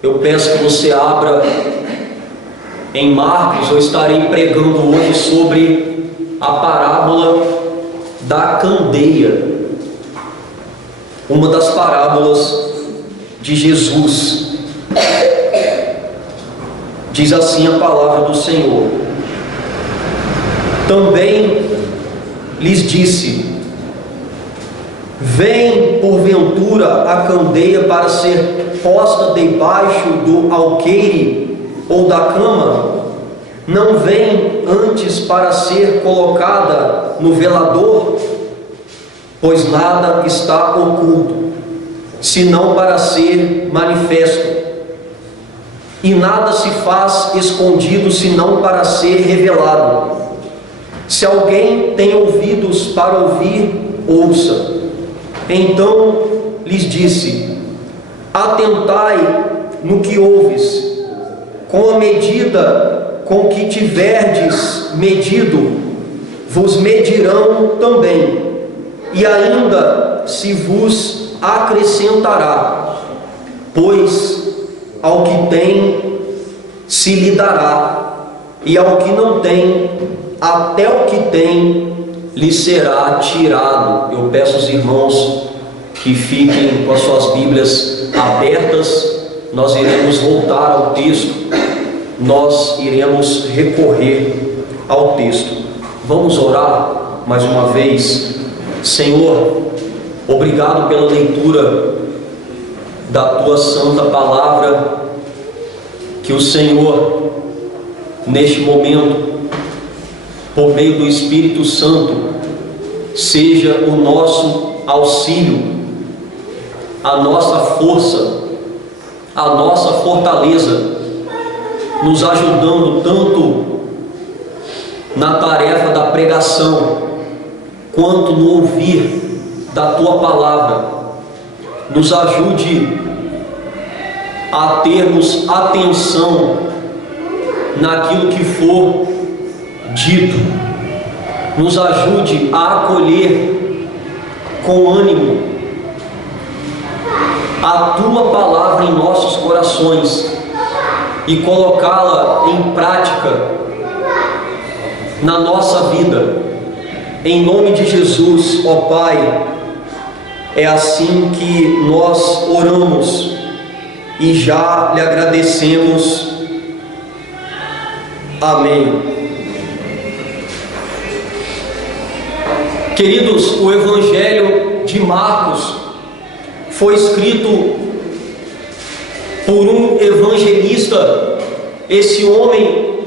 Eu peço que você abra em Marcos. Eu estarei pregando hoje sobre a parábola da candeia, uma das parábolas de Jesus. Diz assim a palavra do Senhor: também lhes disse: vem porventura a candeia para ser posta debaixo do alqueire ou da cama? Não vem antes para ser colocada no velador? Pois nada está oculto, senão para ser manifesto, e nada se faz escondido, senão para ser revelado. Se alguém tem ouvidos para ouvir, ouça. Então lhes disse: atentai no que ouves, com a medida com que tiverdes medido, vos medirão também, e ainda se vos acrescentará. Pois ao que tem se lhe dará, e ao que não tem, até o que tem lhe será tirado. Eu peço aos irmãos que fiquem com as suas Bíblias abertas. Nós iremos voltar ao texto, nós iremos recorrer ao texto. Vamos orar mais uma vez. Senhor, obrigado pela leitura da Tua santa palavra. Que o Senhor, neste momento, por meio do Espírito Santo, seja o nosso auxílio, a nossa força, a nossa fortaleza, nos ajudando tanto na tarefa da pregação, quanto no ouvir da Tua palavra. Nos ajude a termos atenção naquilo que for dito. Nos ajude a acolher com ânimo a Tua palavra em nossos corações e colocá-la em prática na nossa vida. Em nome de Jesus, ó Pai, é assim que nós oramos e já lhe agradecemos. Amém. Queridos, o Evangelho de Marcos foi escrito por um evangelista. Esse homem,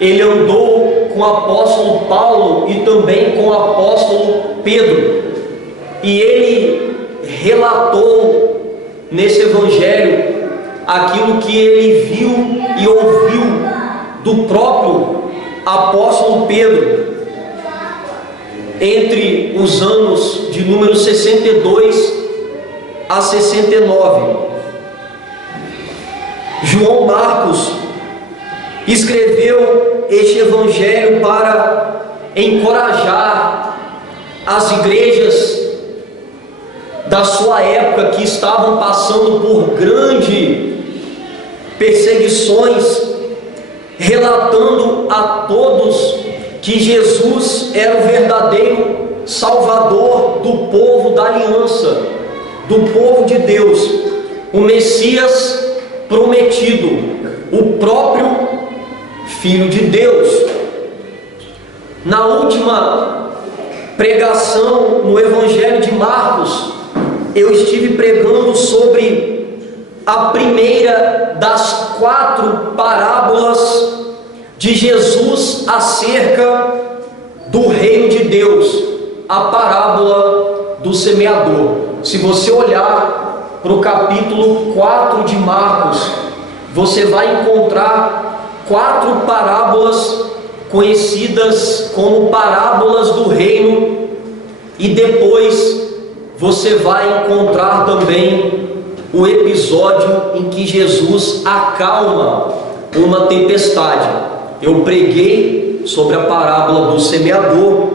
ele andou com o apóstolo Paulo e também com o apóstolo Pedro, e ele relatou nesse evangelho aquilo que ele viu e ouviu do próprio apóstolo Pedro entre os anos de número 62 a 69. João Marcos escreveu este evangelho para encorajar as igrejas da sua época, que estavam passando por grandes perseguições, relatando a todos que Jesus era o verdadeiro Salvador do povo da aliança, do povo de Deus, o Messias prometido, o próprio Filho de Deus. Na última pregação no Evangelho de Marcos, eu estive pregando sobre a primeira das 4 parábolas de Jesus acerca do reino de Deus, a parábola do semeador. Se você olhar para o capítulo 4 de Marcos, você vai encontrar 4 parábolas conhecidas como parábolas do reino, e depois você vai encontrar também o episódio em que Jesus acalma uma tempestade. Eu preguei sobre a parábola do semeador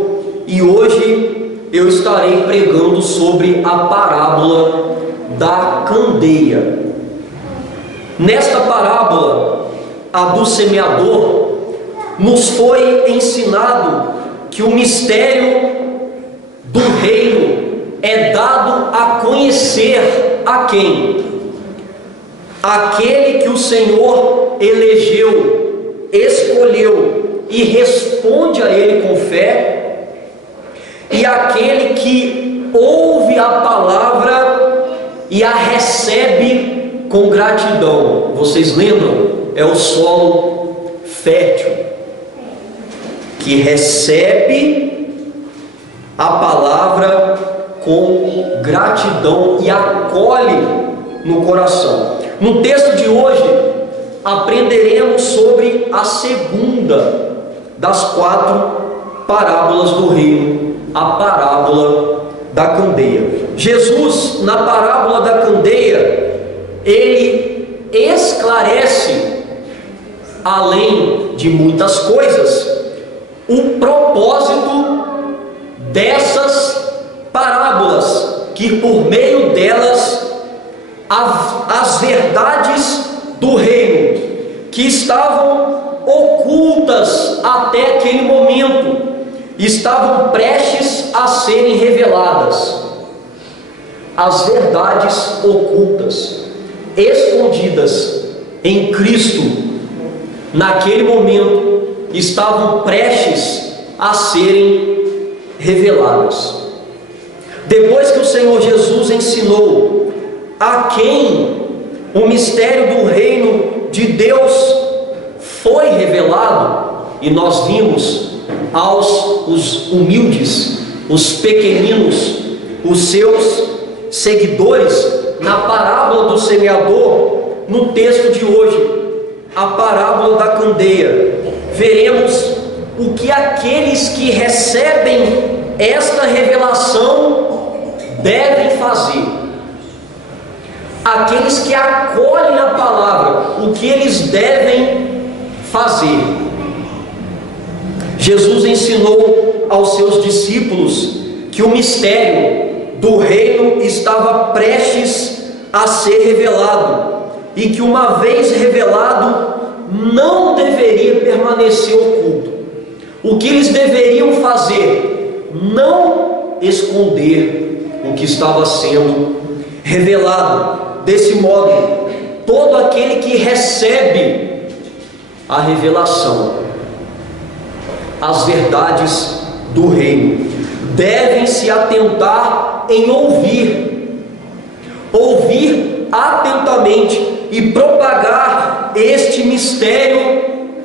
e hoje eu estarei pregando sobre a parábola da candeia. Nesta parábola, a do semeador, nos foi ensinado que o mistério do reino é dado a conhecer a quem? Aquele que o Senhor elegeu, escolheu e responde a Ele com fé, e aquele que ouve a palavra e a recebe com gratidão. Vocês lembram? É o solo fértil, que recebe a palavra com gratidão e acolhe no coração. No texto de hoje, aprenderemos sobre a segunda das 4 parábolas do reino, a parábola da candeia. Jesus, na parábola da candeia, ele esclarece, além de muitas coisas, o propósito dessas parábolas, que por meio delas as verdades do reino, que estavam ocultas até aquele momento, estavam prestes a serem reveladas. As verdades ocultas, escondidas em Cristo, naquele momento, estavam prestes a serem reveladas. Depois que o Senhor Jesus ensinou a quem o mistério do reino de Deus foi revelado, e nós vimos os humildes, os pequeninos, os seus seguidores, na parábola do semeador, no texto de hoje, a parábola da candeia, veremos o que aqueles que recebem esta revelação devem fazer. Aqueles que acolhem a palavra, o que eles devem fazer. Jesus ensinou aos seus discípulos que o mistério do reino estava prestes a ser revelado, e que uma vez revelado, não deveria permanecer oculto. O que eles deveriam fazer? Não esconder o que estava sendo revelado. Desse modo, todo aquele que recebe a revelação, as verdades do reino, devem se atentar em ouvir atentamente e propagar este mistério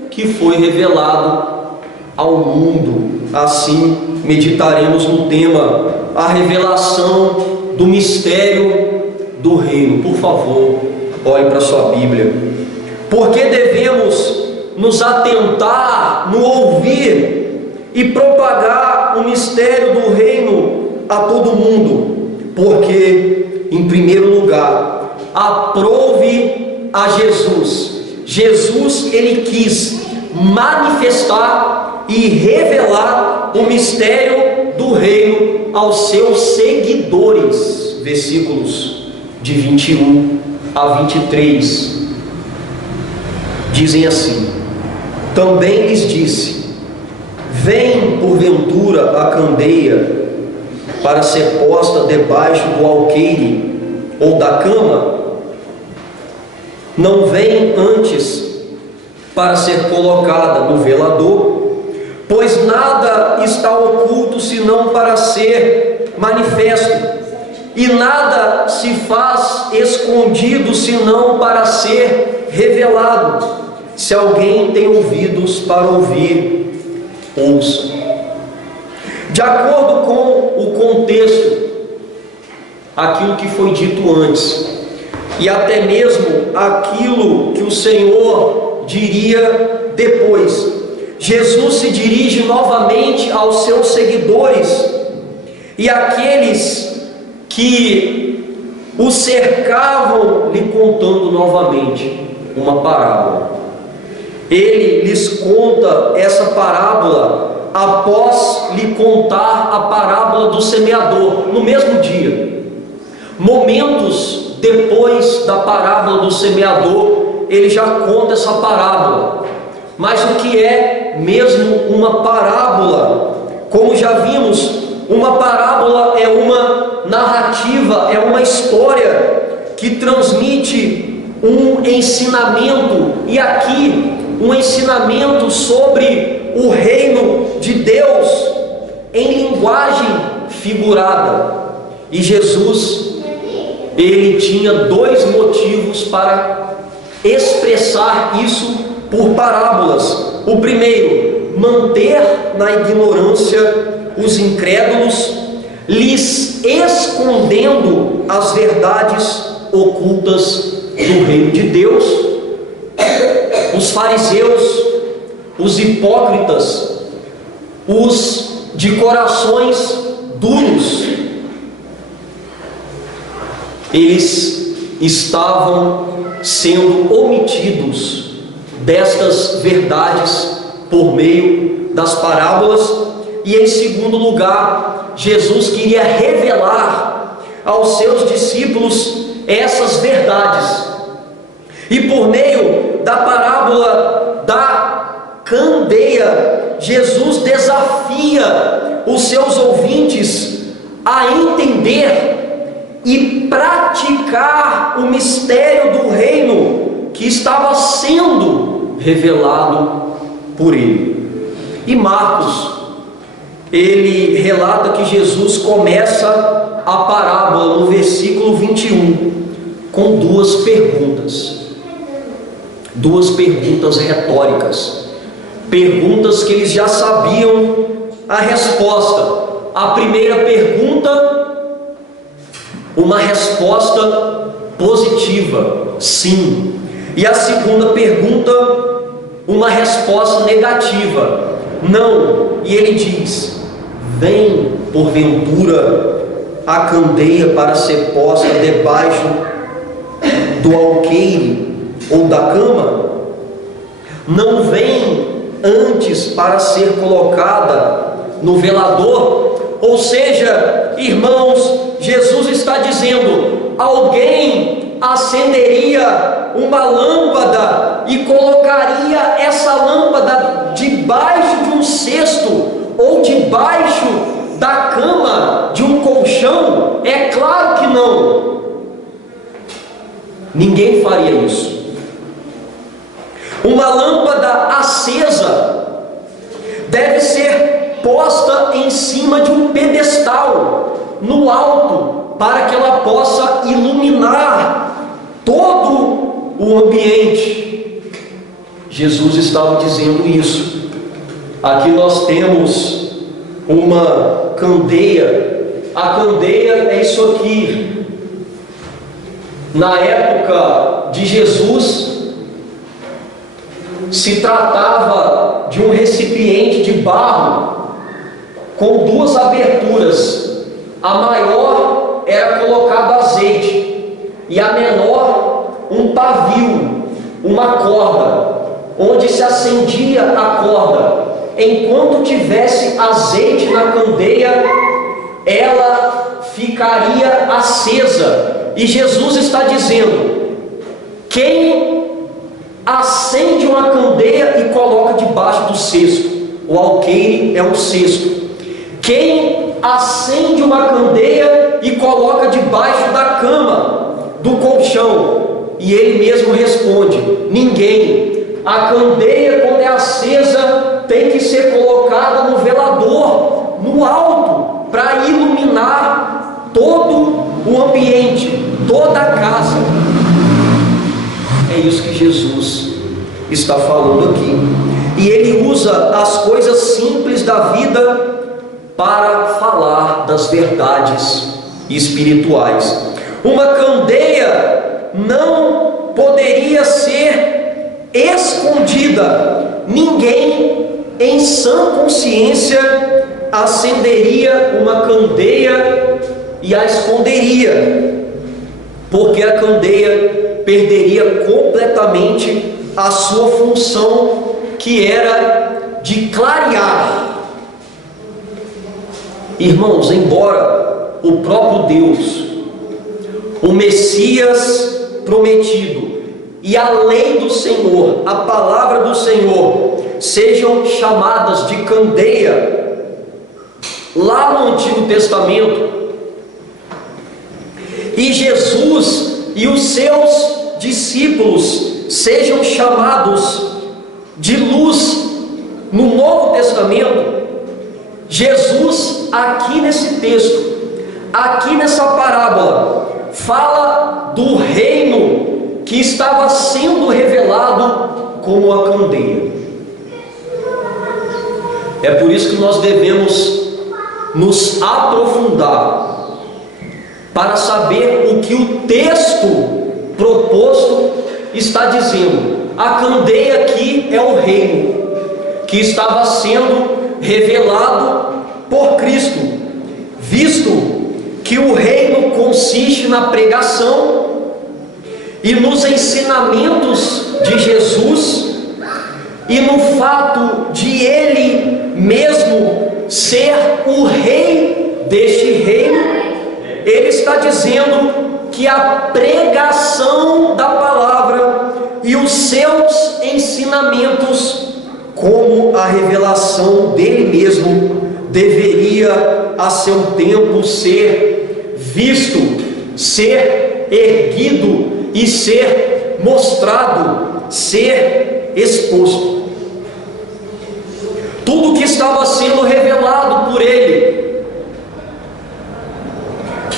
que foi revelado ao mundo. Assim, meditaremos no tema, a revelação do mistério do reino. Por favor, olhe para a sua Bíblia. Porque devemos nos atentar no ouvir e propagar o mistério do reino a todo mundo? Porque, em primeiro lugar, aprove a Jesus. Jesus, ele quis manifestar e revelar o mistério do reino aos seus seguidores. Versículos de 21 a 23 dizem assim: também lhes disse: vem porventura a candeia para ser posta debaixo do alqueire ou da cama? Não vem antes para ser colocada no velador? Pois nada está oculto senão para ser manifesto, e nada se faz escondido senão para ser revelado. Se alguém tem ouvidos para ouvir, ouça. De acordo com o contexto, aquilo que foi dito antes, e até mesmo aquilo que o Senhor diria depois, Jesus se dirige novamente aos seus seguidores e àqueles que o cercavam, lhe contando novamente uma parábola. Ele lhes conta essa parábola após lhe contar a parábola do semeador, no mesmo dia. Momentos depois da parábola do semeador, ele já conta essa parábola. Mas o que é mesmo uma parábola? Como já vimos, uma parábola é uma narrativa, é uma história que transmite um ensinamento, e aqui um ensinamento sobre o reino de Deus em linguagem figurada. E Jesus, ele tinha dois motivos para expressar isso por parábolas. O primeiro, manter na ignorância os incrédulos, lhes escondendo as verdades ocultas do reino de Deus. Os fariseus, os hipócritas, os de corações duros, eles estavam sendo omitidos destas verdades por meio das parábolas. E em segundo lugar, Jesus queria revelar aos seus discípulos essas verdades. E por meio da parábola da candeia, Jesus desafia os seus ouvintes a entender e praticar o mistério do reino que estava sendo revelado por ele. E Marcos, ele relata que Jesus começa a parábola no versículo 21 com duas perguntas retóricas, perguntas que eles já sabiam a resposta. A primeira pergunta, uma resposta positiva, sim. E a segunda pergunta, uma resposta negativa, não. E ele diz: vem porventura a candeia para ser posta debaixo do alqueire ou da cama? Não vem antes para ser colocada no velador? Ou seja, irmãos, Jesus está dizendo: alguém acenderia uma lâmpada e colocaria essa lâmpada debaixo de um cesto ou debaixo da cama, de um colchão? É claro que não. Ninguém faria isso. Uma lâmpada acesa deve ser posta em cima de um pedestal no alto, para que ela possa iluminar todo o ambiente. Jesus estava dizendo isso. Aqui nós temos uma candeia. A candeia é isso aqui. Na época de Jesus, se tratava de um recipiente de barro com duas aberturas. A maior era colocado azeite, e a menor um pavio, uma corda, onde se acendia a corda. Enquanto tivesse azeite na candeia, ela ficaria acesa. E Jesus está dizendo: quem acende uma candeia e coloca debaixo do cesto, o alqueire é um cesto. Quem acende uma candeia e coloca debaixo da cama, do colchão? E ele mesmo responde: ninguém. A candeia, quando é acesa, tem que ser colocada no velador, no alto, para iluminar todo o ambiente, toda a casa. É isso que Jesus está falando aqui. E ele usa as coisas simples da vida para falar das verdades espirituais. Uma candeia não poderia ser escondida. Ninguém em sã consciência acenderia uma candeia e a esconderia, porque a candeia perderia completamente a sua função, que era de clarear. Irmãos, embora o próprio Deus, o Messias prometido, e a lei do Senhor, a palavra do Senhor, sejam chamadas de candeia lá no Antigo Testamento, e Jesus e os seus discípulos sejam chamados de luz no Novo Testamento, Jesus, aqui nesse texto, aqui nessa parábola, fala do reino que estava sendo revelado como a candeia. É por isso que nós devemos nos aprofundar para saber o que o texto proposto está dizendo. A candeia aqui é o reino que estava sendo revelado por Cristo, visto que o reino consiste na pregação e nos ensinamentos de Jesus, e no fato de Ele mesmo ser o rei deste reino. Ele está dizendo que a pregação da palavra e os seus ensinamentos, como a revelação dele mesmo, deveria a seu tempo ser visto, ser erguido e ser mostrado, ser exposto. Tudo que estava sendo revelado por ele,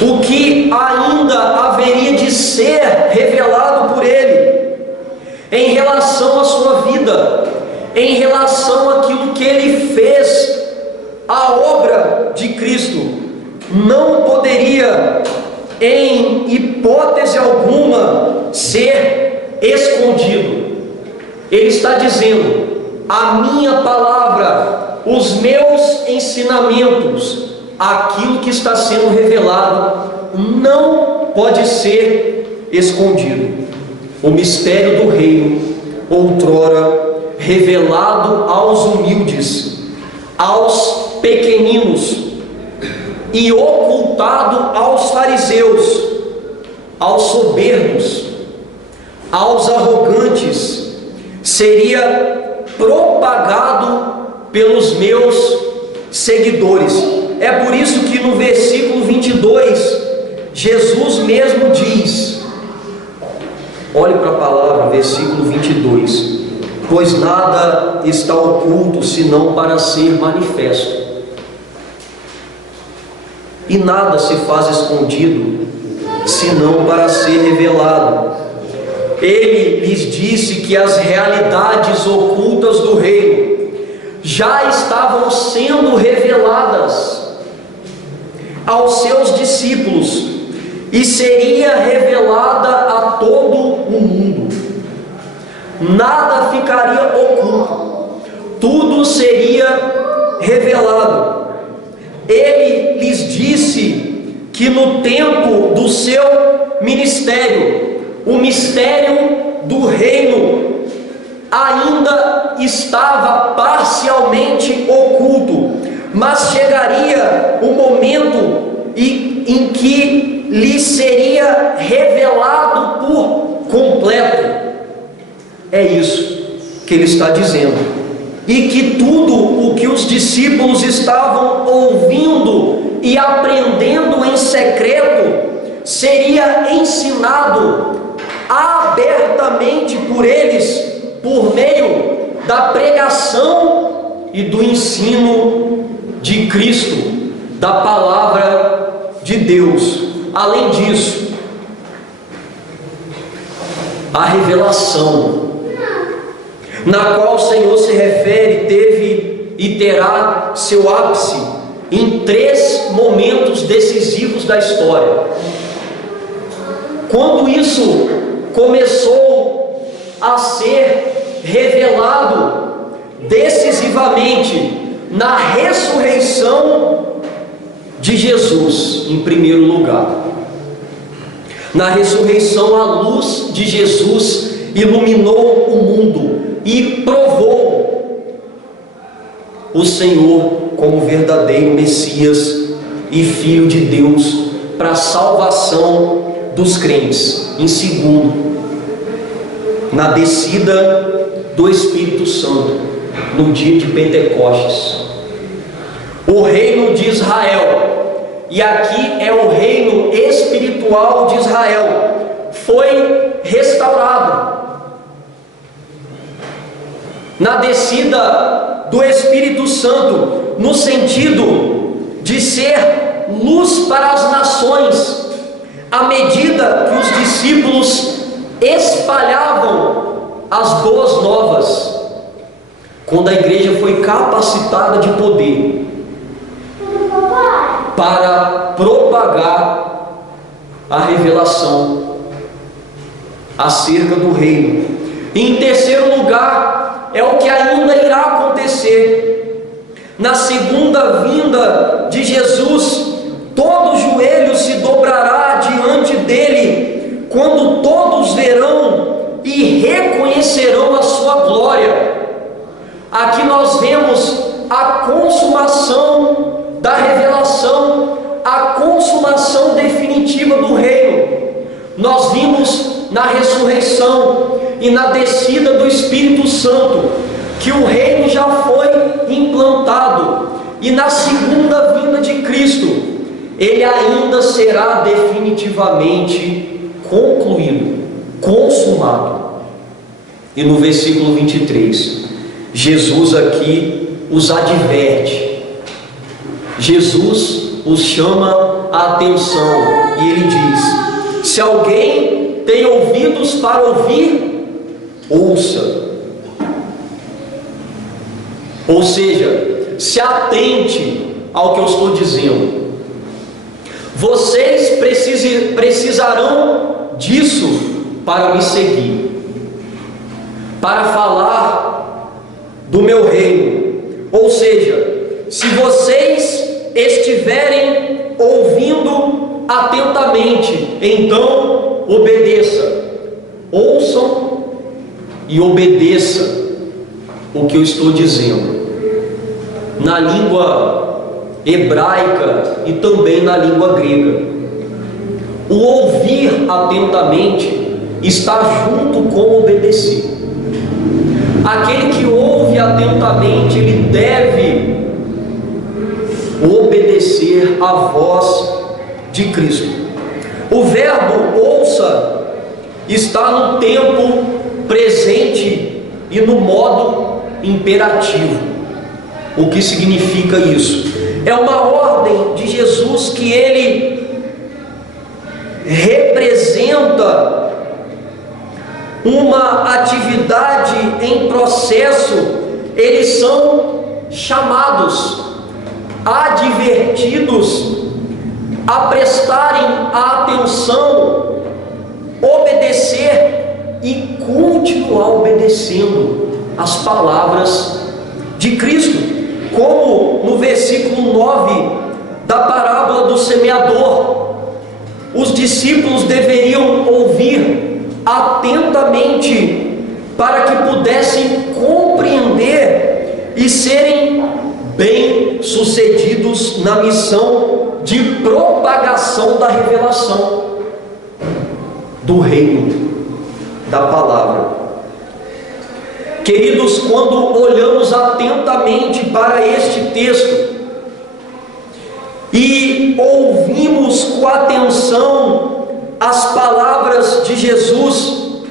o que ainda haveria de ser revelado por ele, em relação à sua vida, em relação àquilo que ele fez, a obra de Cristo, não poderia, em hipótese alguma, ser escondido. Ele está dizendo: a minha palavra, os meus ensinamentos, aquilo que está sendo revelado, não pode ser escondido. O mistério do reino, outrora revelado aos humildes, aos pequeninos, e ocultado aos fariseus, aos soberbos, aos arrogantes, seria propagado pelos meus seguidores. É por isso que no versículo 22, Jesus mesmo diz, olhe para a palavra, versículo 22, pois nada está oculto senão para ser manifesto, e nada se faz escondido senão para ser revelado. Ele lhes disse que as realidades ocultas do reino já estavam sendo reveladas aos seus discípulos e seria revelada a todo o mundo. Nada ficaria oculto, tudo seria revelado. Ele lhes disse que no tempo do seu ministério, o mistério do reino ainda estava parcialmente oculto, mas chegaria o momento em que lhe seria revelado por completo. É isso que ele está dizendo. E que tudo o que os discípulos estavam ouvindo e aprendendo em secreto seria ensinado abertamente por eles, por meio da pregação e do ensino de Cristo, da palavra de Deus. Além disso, a revelação na qual o Senhor se refere teve e terá seu ápice em 3 momentos decisivos da história. Quando isso começou a ser revelado decisivamente na ressurreição de Jesus, em primeiro lugar. Na ressurreição, a luz de Jesus iluminou o mundo e provou o Senhor como verdadeiro Messias e Filho de Deus para a salvação dos crentes. Em segundo, na descida do Espírito Santo, no dia de Pentecostes. O reino de Israel, e aqui é o reino espiritual de Israel, foi restaurado. Na descida do Espírito Santo, no sentido de ser luz para as nações, à medida que os discípulos espalhavam as boas novas, quando a igreja foi capacitada de poder para propagar a revelação acerca do reino. E em terceiro lugar, é o que ainda irá acontecer na segunda vinda de Jesus. Todo joelho se dobrará diante dele, quando todos verão e reconhecerão a sua glória. Aqui nós vemos a consumação da revelação, a consumação definitiva do reino. Nós vimos na ressurreição e na descida do Espírito Santo que o reino já foi implantado, e na segunda vinda de Cristo ele ainda será definitivamente concluído, consumado. E no versículo 23, Jesus aqui os adverte, Jesus os chama a atenção, e ele diz: se alguém tem ouvidos para ouvir, ouça. Ou seja, se atente ao que eu estou dizendo. Vocês precisarão disso para me seguir, para falar do meu reino. Ou seja, se vocês estiverem ouvindo atentamente, então obedeça. Ouçam e obedeça o que eu estou dizendo, na língua hebraica e também na língua grega. O ouvir atentamente está junto com o obedecer. Aquele que ouve atentamente, ele deve obedecer à voz de Cristo. O verbo ouça está no tempo presente e no modo imperativo. O que significa isso? É uma ordem de Jesus que ele representa uma atividade em processo. Eles são chamados, advertidos a prestarem atenção, obedecer e continuar obedecendo as palavras de Cristo. Como no versículo 9 da parábola do semeador, os discípulos deveriam ouvir atentamente para que pudessem compreender e serem bem-sucedidos na missão de propagação da revelação do reino, da palavra. Queridos, quando olhamos atentamente para este texto e ouvimos com atenção as palavras de Jesus,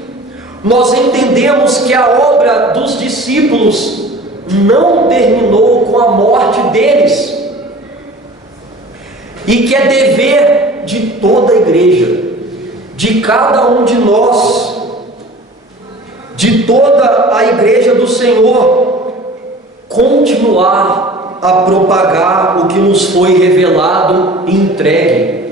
nós entendemos que a obra dos discípulos não terminou com a morte deles, e que é dever de toda a igreja, de cada um de nós, de toda a igreja do Senhor, continuar a propagar o que nos foi revelado e entregue.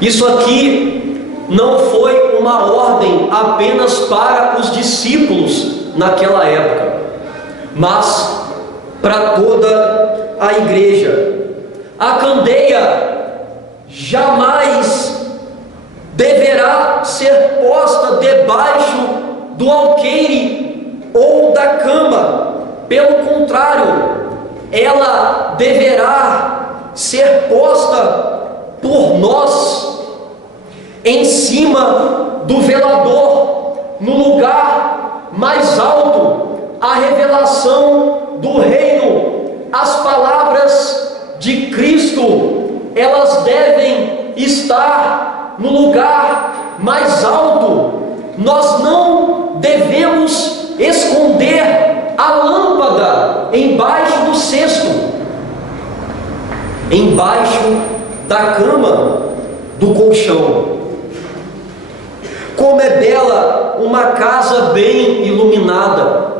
Isso aqui não foi uma ordem apenas para os discípulos naquela época, mas para toda a igreja. A candeia jamais deverá ser posta debaixo do alqueire ou da cama. Pelo contrário, ela deverá ser posta por nós em cima do velador, no as palavras de Cristo, elas devem estar no lugar mais alto. Nós não devemos esconder a lâmpada embaixo do cesto, embaixo da cama, do colchão. Como é bela uma casa bem iluminada!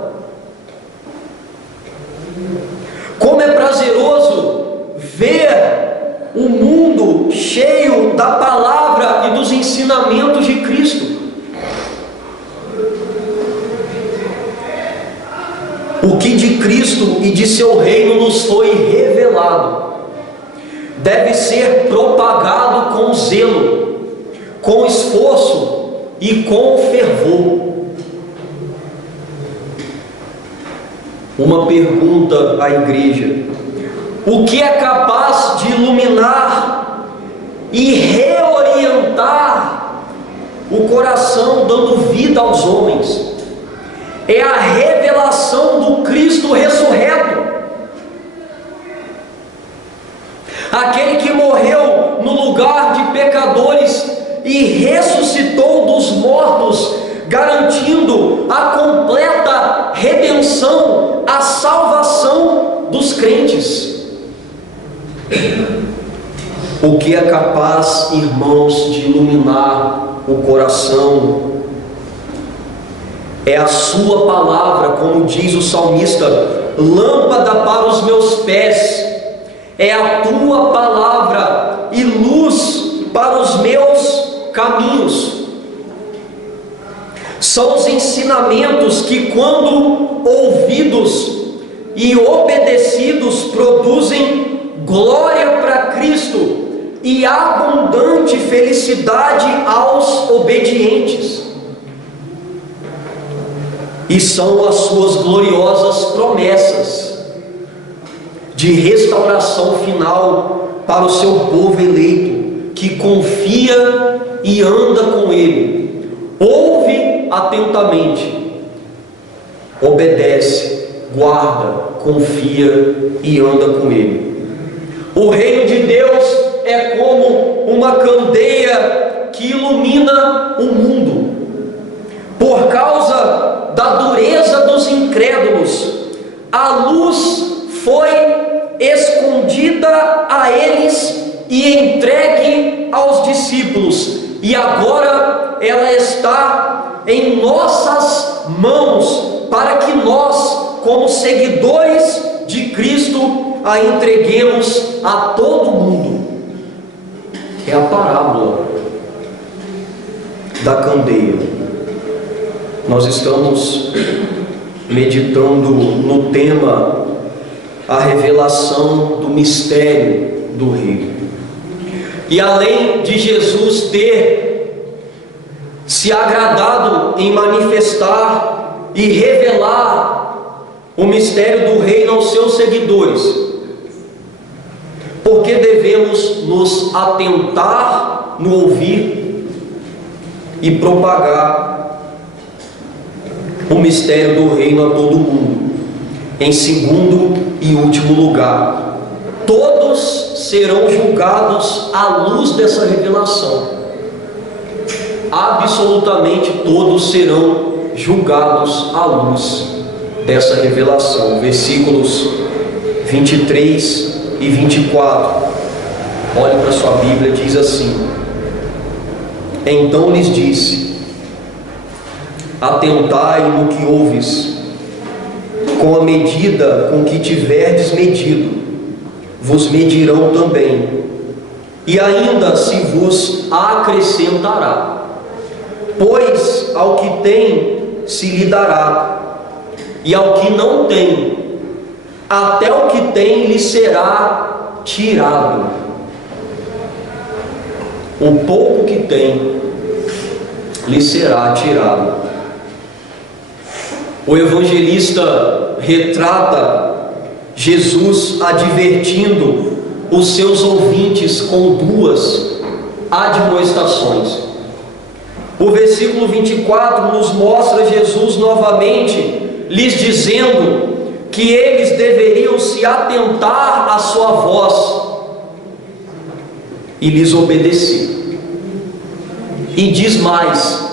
Como é prazeroso ver o mundo cheio da palavra e dos ensinamentos de Cristo. O que de Cristo e de seu reino nos foi revelado deve ser propagado com zelo, com esforço e com fervor. Uma pergunta à igreja: o que é capaz de iluminar e reorientar o coração, dando vida aos homens? É a revelação do Cristo ressurreto, aquele que morreu no lugar de pecadores e ressuscitou dos mortos, garantindo a completa redenção, a salvação dos crentes. O que é capaz, irmãos, de iluminar o coração é a sua palavra, como diz o salmista: lâmpada para os meus pés é a tua palavra e luz para os meus caminhos. São os ensinamentos que, quando ouvidos e obedecidos, produzem glória para Cristo e abundante felicidade aos obedientes. E são as suas gloriosas promessas de restauração final para o seu povo eleito, que confia e anda com Ele, ouve atentamente, obedece, guarda, confia e anda com Ele. O reino de Deus é como uma candeia que ilumina o mundo. Por causa da dureza dos incrédulos, a luz foi escondida a eles e entregue aos discípulos, e agora ela está em nossas mãos, para que nós, como seguidores de Cristo, a entreguemos a todo mundo. É a parábola da candeia. Nós estamos meditando no tema a revelação do mistério do reino. E além de Jesus ter se agradado em manifestar e revelar o mistério do reino aos seus seguidores, porque devemos nos atentar no ouvir e propagar o mistério do reino a todo mundo. Em segundo e último lugar, todos serão julgados à luz dessa revelação. Absolutamente todos serão julgados à luz dessa revelação. Versículos 23 e 24. Olhe para sua Bíblia, diz assim: então lhes disse: atentai no que ouves, com a medida com que tiverdes medido, vos medirão também, e ainda se vos acrescentará. Pois ao que tem se lhe dará, e ao que não tem, até o que tem lhe será tirado. O pouco que tem lhe será tirado. O evangelista retrata Jesus advertindo os seus ouvintes com duas admoestações. O versículo 24 nos mostra Jesus novamente lhes dizendo que eles deveriam se atentar à sua voz e lhes obedecer. E diz mais: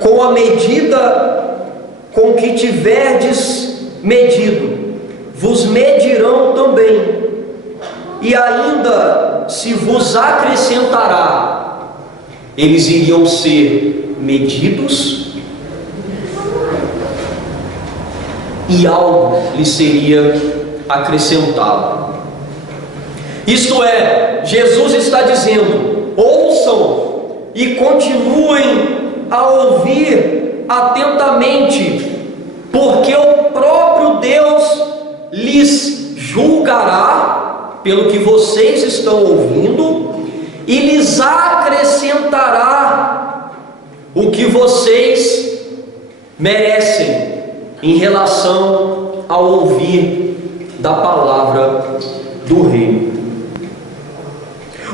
com a medida com que tiverdes medido, vos medirão também, e ainda se vos acrescentará. Eles iriam ser medidos e algo lhes seria acrescentado. Isto é, Jesus está dizendo: ouçam e continuem a ouvir atentamente, porque o próprio Deus lhes julgará pelo que vocês estão ouvindo e lhes acrescentará o que vocês merecem em relação ao ouvir da palavra do Rei.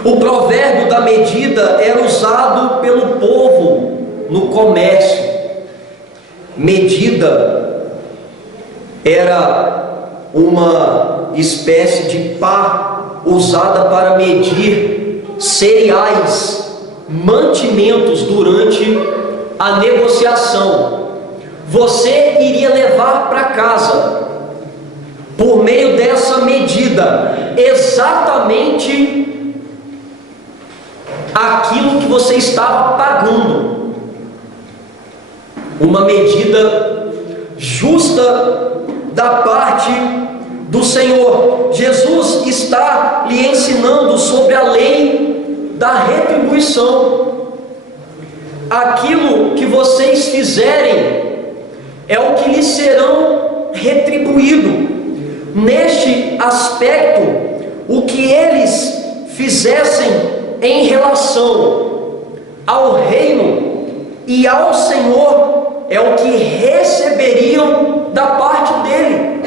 O provérbio da medida era usado pelo povo no comércio. Medida era uma espécie de pá usada para medir cereais, mantimentos durante a negociação. Você iria levar para casa, por meio dessa medida, exatamente aquilo que você estava pagando. Uma medida justa da parte do Senhor. Jesus está lhe ensinando sobre a lei da retribuição. Aquilo que vocês fizerem é o que lhes serão retribuído. Neste aspecto, o que eles fizessem em relação ao reino e ao Senhor é o que receberiam da parte dele.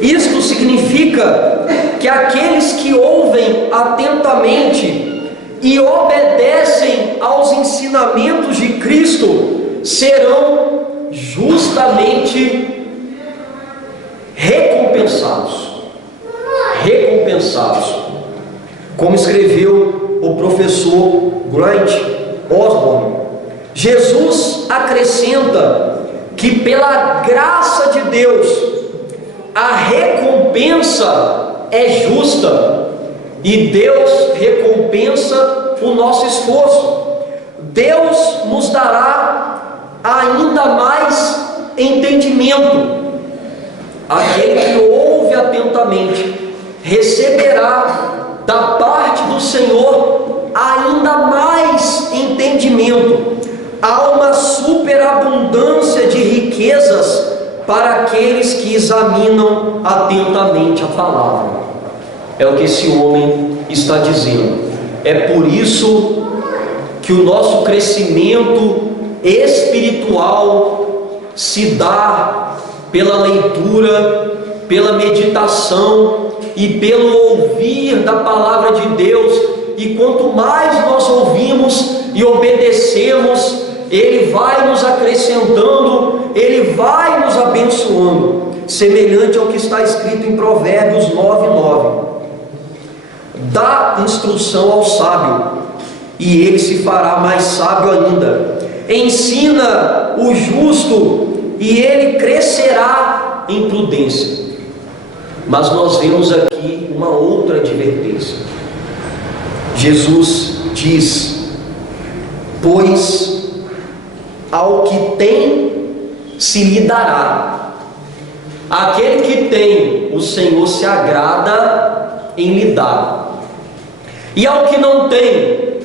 Isto significa que aqueles que ouvem atentamente e obedecem aos ensinamentos de Cristo serão justamente recompensados. Como escreveu o professor Grant Osborne, Jesus acrescenta que pela graça de Deus a recompensa é justa, e Deus recompensa o nosso esforço. Deus nos dará ainda mais entendimento. Aquele que ouve atentamente receberá da parte do Senhor ainda mais entendimento. Há uma superabundância de riquezas para aqueles que examinam atentamente a palavra. É o que esse homem está dizendo. É por isso que o nosso crescimento espiritual se dá pela leitura, pela meditação e pelo ouvir da palavra de Deus. E quanto mais nós ouvimos e obedecemos, Ele vai nos acrescentando, Ele vai nos abençoando, semelhante ao que está escrito em Provérbios 9:9. Dá instrução ao sábio, e ele se fará mais sábio ainda. Ensina o justo, e ele crescerá em prudência. Mas nós vemos aqui uma outra advertência. Jesus diz: pois ao que tem se lhe dará. Aquele que tem, o Senhor se agrada em lhe dar. E ao que não tem,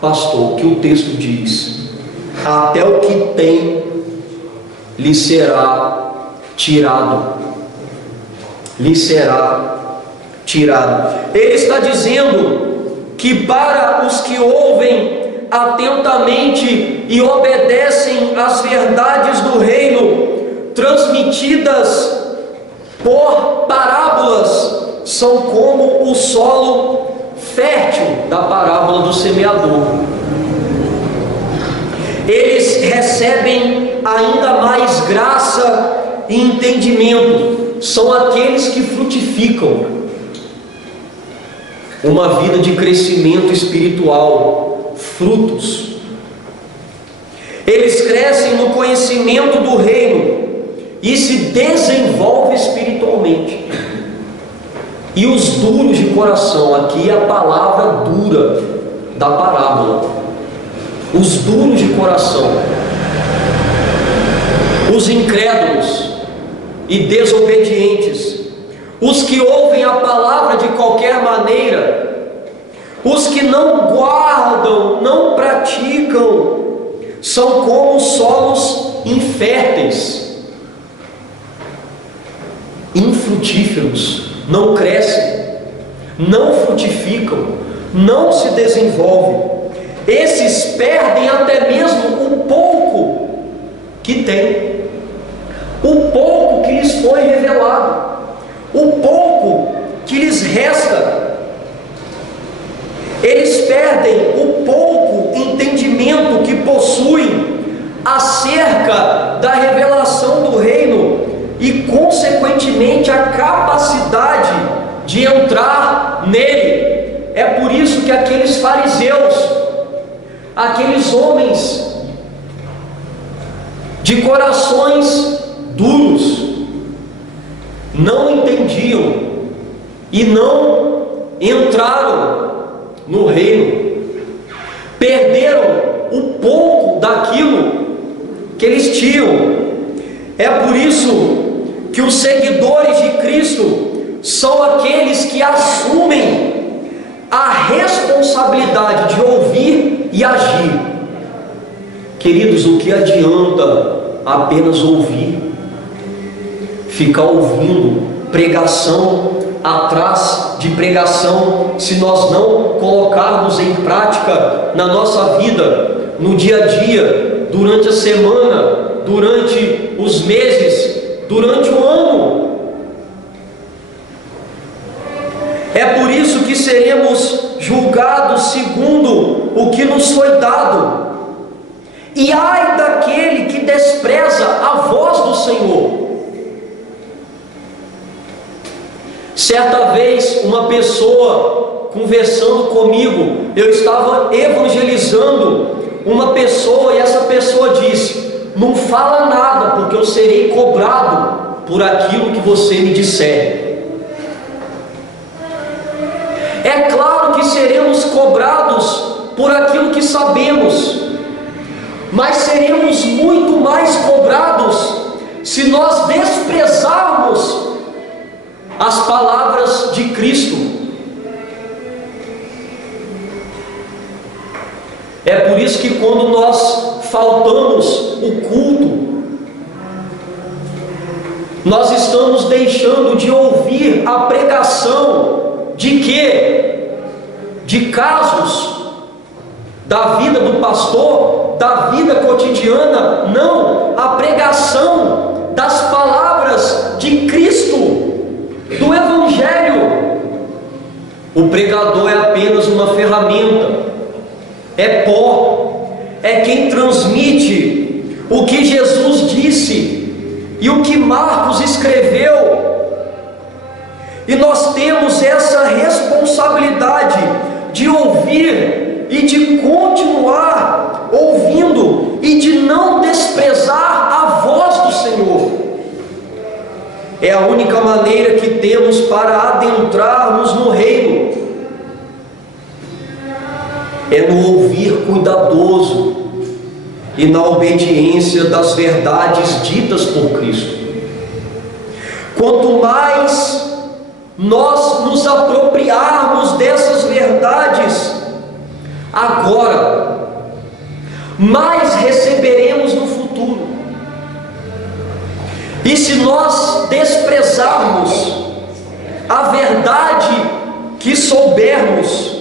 pastor, o que o texto diz? Até o que tem lhe será tirado. Lhe será tirado. Ele está dizendo que para os que ouvem atentamente e obedecem às verdades do reino, transmitidas por parábolas, são como o solo fértil da parábola do semeador. Eles recebem ainda mais graça e entendimento são aqueles que frutificam uma vida de crescimento espiritual, frutos. Eles crescem no conhecimento do reino e se desenvolvem espiritualmente. E os duros de coração, aqui é a palavra dura da parábola. Os duros de coração, os incrédulos e desobedientes, os que ouvem a palavra de qualquer maneira, os que não guardam, não praticam, são como solos inférteis, infrutíferos, não crescem, não frutificam, não se desenvolvem. Esses perdem até mesmo o pouco que têm, o pouco que lhes foi revelado, o pouco que lhes resta. Eles perdem o pouco entendimento que possuem acerca da revelação do reino e, consequentemente, a capacidade de entrar nele. É por isso que aqueles fariseus, aqueles homens de corações duros, não entendiam e não entraram no reino, perderam o pouco daquilo que eles tinham. É por isso que os seguidores de Cristo são aqueles que assumem a responsabilidade de ouvir e agir. Queridos, o que adianta apenas ouvir, ficar ouvindo pregação atrás de pregação, se nós não colocarmos em prática na nossa vida, no dia a dia, durante a semana, durante os meses, durante o ano? É por isso que seremos julgados segundo o que nos foi dado. E ai daquele que despreza a voz do Senhor. Certa vez, uma pessoa conversando comigo, eu estava evangelizando uma pessoa e essa pessoa disse: não fala nada, porque eu serei cobrado por aquilo que você me disser. É claro que seremos cobrados por aquilo que sabemos, mas seremos muito mais cobrados se nós desprezarmos as palavras de Cristo. É por isso que quando nós faltamos o culto, nós estamos deixando de ouvir a pregação de quê? De casos da vida do pastor, da vida cotidiana. Não, a pregação das palavras de Cristo, do Evangelho. O pregador é apenas uma ferramenta, é pó, é quem transmite o que Jesus disse e o que Marcos escreveu. E nós temos essa responsabilidade de ouvir e de continuar ouvindo e de não desprezar a voz do Senhor. É a única maneira que temos para adentrarmos no reino. É no ouvir cuidadoso e na obediência das verdades ditas por Cristo. Quanto mais nós nos apropriarmos dessas verdades agora, mais receberemos no futuro. E se nós desprezarmos a verdade que soubermos,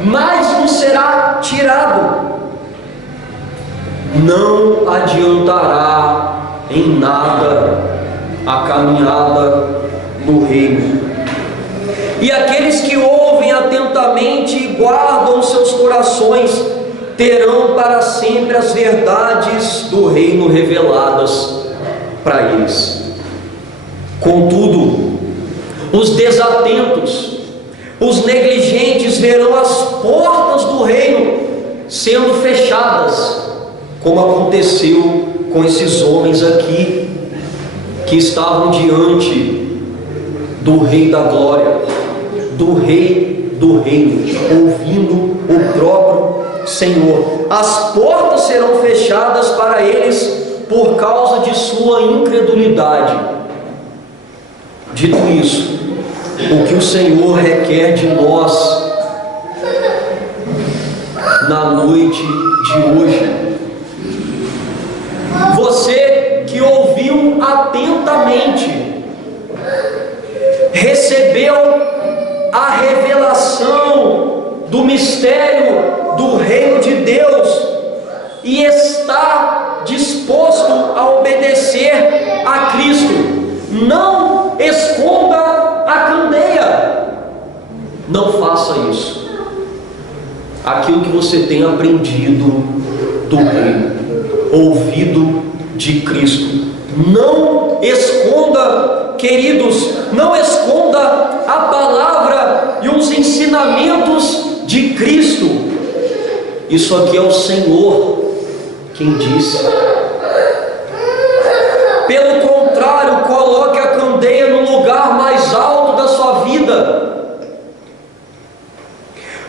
mais nos será tirado. Não adiantará em nada a caminhada no reino. E aqueles que ouvem atentamente e guardam seus corações terão para sempre as verdades do reino reveladas para eles. Contudo, os desatentos, os negligentes verão as portas do reino sendo fechadas, como aconteceu com esses homens aqui, que estavam diante do Rei da Glória, do Rei do Reino, ouvindo o próprio Senhor. As portas serão fechadas para eles por causa de sua incredulidade. Dito isso, o que o Senhor requer de nós na noite de hoje, você que ouviu atentamente, recebeu a revelação do mistério do reino de Deus e está disposto a obedecer a Cristo, não esconda a candeia. Não faça isso. Aquilo que você tem aprendido do reino, ouvido de Cristo, não esconda, queridos, não esconda a palavra e os ensinamentos de Cristo. Isso aqui é o Senhor quem disse. Pelo contrário, coloque a candeia no lugar mais alto da sua vida,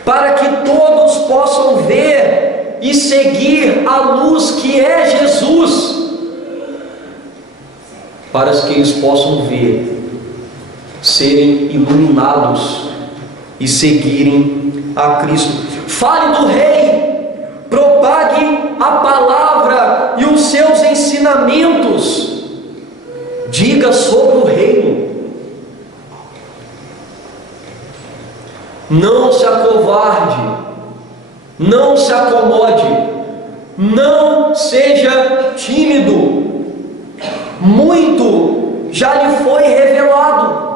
para que todos possam ver e seguir a luz que é Jesus, para que eles possam ver, serem iluminados e seguirem a Cristo. Fale do Rei, propague a palavra e os seus ensinamentos, diga sobre o reino. Não se acovarde, não se acomode, não seja tímido. Muito já lhe foi revelado,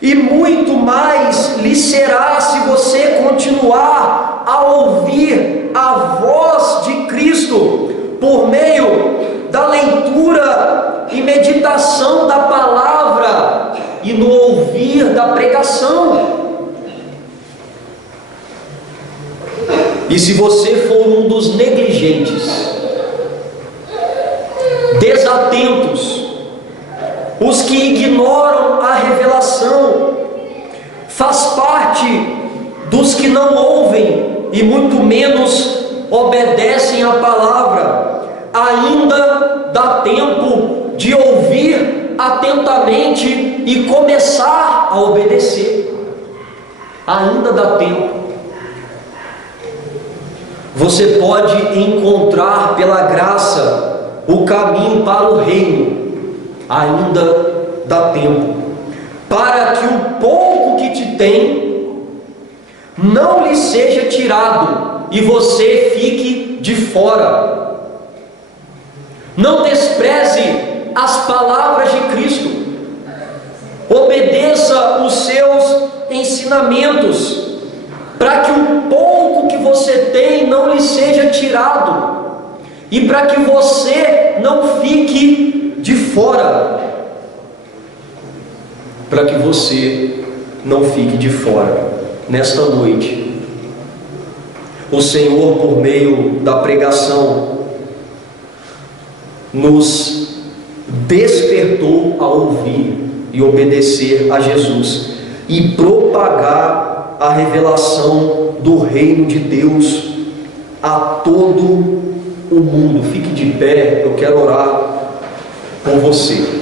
e muito mais lhe será se você continuar a ouvir a voz de Cristo por meio da leitura e meditação da palavra e no ouvir da pregação. E se você for um dos negligentes, desatentos, os que ignoram a revelação, faz parte dos que não ouvem e muito menos obedecem à palavra, ainda dá tempo de ouvir atentamente e começar a obedecer. Ainda dá tempo. Você pode encontrar pela graça o caminho para o reino. Ainda dá tempo, para que o pouco que te tem não lhe seja tirado e você fique de fora. Não despreze as palavras de Cristo, obedeça os seus ensinamentos, para que o pouco que você tem não lhe seja tirado e para que você não fique de fora. Para que você não fique de fora. Nesta noite, o Senhor, por meio da pregação, nos despertou a ouvir e obedecer a Jesus e propagar a revelação do reino de Deus a todo o mundo. Fique de pé, eu quero orar por você.